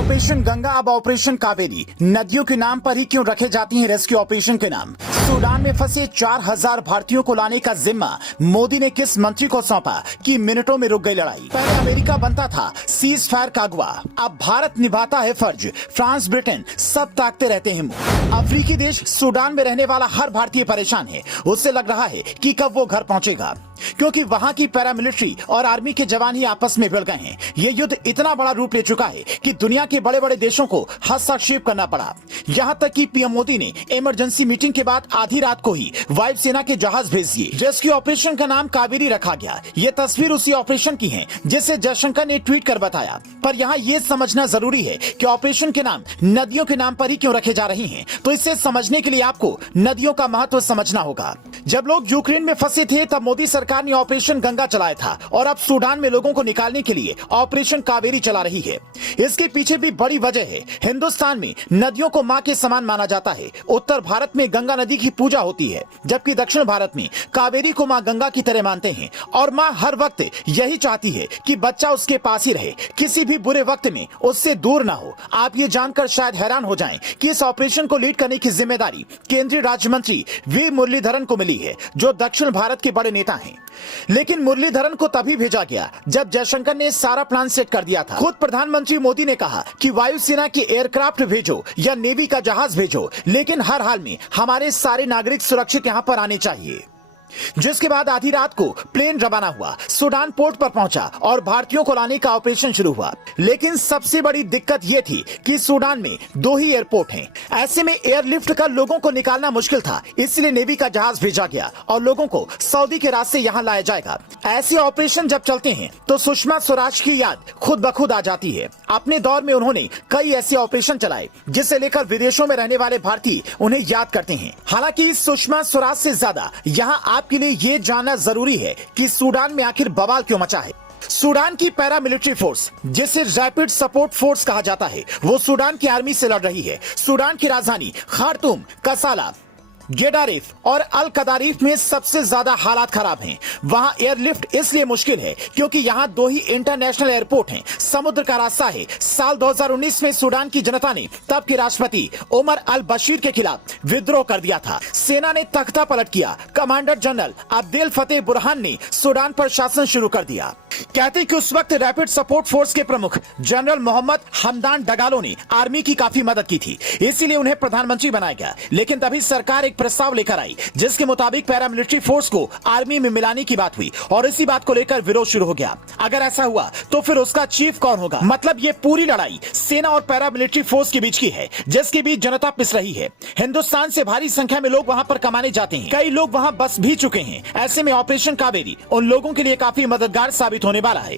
Operation Ganga अब operation Kaveri. नदियों के नाम पर ही क्यों रखे जाती हैं रेस्क्यू ऑपरेशन के नाम? सूडान में फंसे 4000 भारतीयों को लाने का जिम्मा मोदी ने किस मंत्री को सौंपा कि मिनटों में रुक गई लड़ाई? पहले अमेरिका बनता था सीज फायर का अगुवा, अब भारत निभाता है फर्ज। फ्रांस, ब्रिटेन सब ताकते रहते हैं मुंह। अफ्रीकी देश सूडान में रहने वाला हर भारतीय परेशान है। उससे लग रहा है कि कब वो घर पहुंचेगा, क्योंकि वहां की पैरामिलिट्री और आर्मी के जवान ही आपस में भिड़ गए हैं। ये युद्ध इतना बड़ा रूप ले चुका है कि दुनिया के बड़े बड़े देशों को हस्तक्षेप करना पड़ा। यहां तक कि पीएम मोदी ने इमरजेंसी मीटिंग के बाद आधी रात को ही वायुसेना के जहाज भेज दिए। रेस्क्यू ऑपरेशन का नाम कावेरी रखा गया। ये तस्वीर उसी ऑपरेशन की है जिसे जयशंकर ने ट्वीट कर बताया। पर यहाँ ये समझना जरूरी है कि ऑपरेशन के नाम नदियों के नाम पर ही क्यों रखे जा रही हैं। तो इसे समझने के लिए आपको नदियों का महत्व समझना होगा। जब लोग यूक्रेन में फंसे थे तब मोदी सरकार ने ऑपरेशन गंगा चलाया था और अब सूडान में लोगों को निकालने के लिए ऑपरेशन कावेरी चला रही है। इसके पीछे भी बड़ी वजह है। हिंदुस्तान में नदियों को मां के समान माना जाता है। उत्तर भारत में गंगा नदी की पूजा होती है, जबकि दक्षिण भारत में कावेरी को मां गंगा की तरह मानते हैं। और मां हर वक्त यही चाहती है कि बच्चा उसके पास ही रहे, किसी भी बुरे वक्त में उससे दूर ना हो। आप ये जानकर शायद हैरान हो जाएं कि इस ऑपरेशन को लीड करने की जिम्मेदारी केंद्रीय राज्य मंत्री वी मुरलीधरन को मिली है, जो दक्षिण भारत के बड़े नेता हैं। लेकिन मुरलीधरन को तभी भेजा गया जब जयशंकर ने सारा प्लान सेट कर दिया था। खुद प्रधानमंत्री मोदी ने कहा कि वायुसेना के एयरक्राफ्ट भेजो या नेवी का जहाज भेजो, लेकिन हर हाल में हमारे सारे नागरिक सुरक्षित यहां पर आने चाहिए। जिसके बाद आधी रात को प्लेन रवाना हुआ, सूडान पोर्ट पर पहुंचा और भारतीयों को लाने का ऑपरेशन शुरू हुआ। लेकिन सबसे बड़ी दिक्कत यह थी कि सूडान में 2 ही एयरपोर्ट हैं। ऐसे में एयरलिफ्ट कर लोगों को निकालना मुश्किल था, इसलिए नेवी का जहाज भेजा गया और लोगों को सऊदी के रास्ते यहां लाया जाएगा। ऐसे ऑपरेशन जब चलते हैं तो सुषमा स्वराज की याद खुद ब खुद आ जाती है। अपने दौर में उन्होंने कई ऐसे ऑपरेशन चलाए जिसे लेकर विदेशों में रहने वाले भारतीय उन्हें याद करते हैं। हालांकि सुषमा स्वराज से ज्यादा यहाँ आपके लिए ये जानना जरूरी है कि सूडान में आखिर बवाल क्यों मचा है। सूडान की पैरामिलिट्री फोर्स, जिसे रैपिड सपोर्ट फोर्स कहा जाता है, वो सूडान की आर्मी से लड़ रही है। सूडान की राजधानी खार्तूम, कसाला, गेडारिफ और अल कदारिफ में सबसे ज्यादा हालात खराब हैं। वहां एयरलिफ्ट इसलिए मुश्किल है क्योंकि यहां 2 ही इंटरनेशनल एयरपोर्ट हैं, समुद्र का रास्ता है। साल 2019 में सूडान की जनता ने तब के राष्ट्रपति उमर अल बशीर के खिलाफ विद्रोह कर दिया था। सेना ने तख्ता पलट किया। Commander general Abdel Fattah Burhan ने सूडान पर शासन शुरू कर दिया। कहते कि उस वक्त रैपिड सपोर्ट फोर्स के प्रमुख जनरल मोहम्मद हमदान डगालो ने आर्मी की काफी मदद की थी, इसीलिए उन्हें प्रधानमंत्री बनाया गया। लेकिन तभी सरकार एक प्रस्ताव लेकर आई जिसके मुताबिक पैरामिलिट्री फोर्स को आर्मी में मिलाने की बात हुई और इसी बात को लेकर विरोध शुरू हो गया। अगर ऐसा हुआ तो फिर उसका चीफ कौन होगा? मतलब ये पूरी लड़ाई सेना और पैरामिलिट्री फोर्स के बीच की है, जिसके बीच जनता पिस रही है। हिंदुस्तान से भारी संख्या में लोग वहां पर कमाने जाते हैं, कई लोग वहां बस भी चुके हैं। ऐसे में ऑपरेशन कावेरी उन लोगों के लिए काफी मददगार साबित होने वाला है।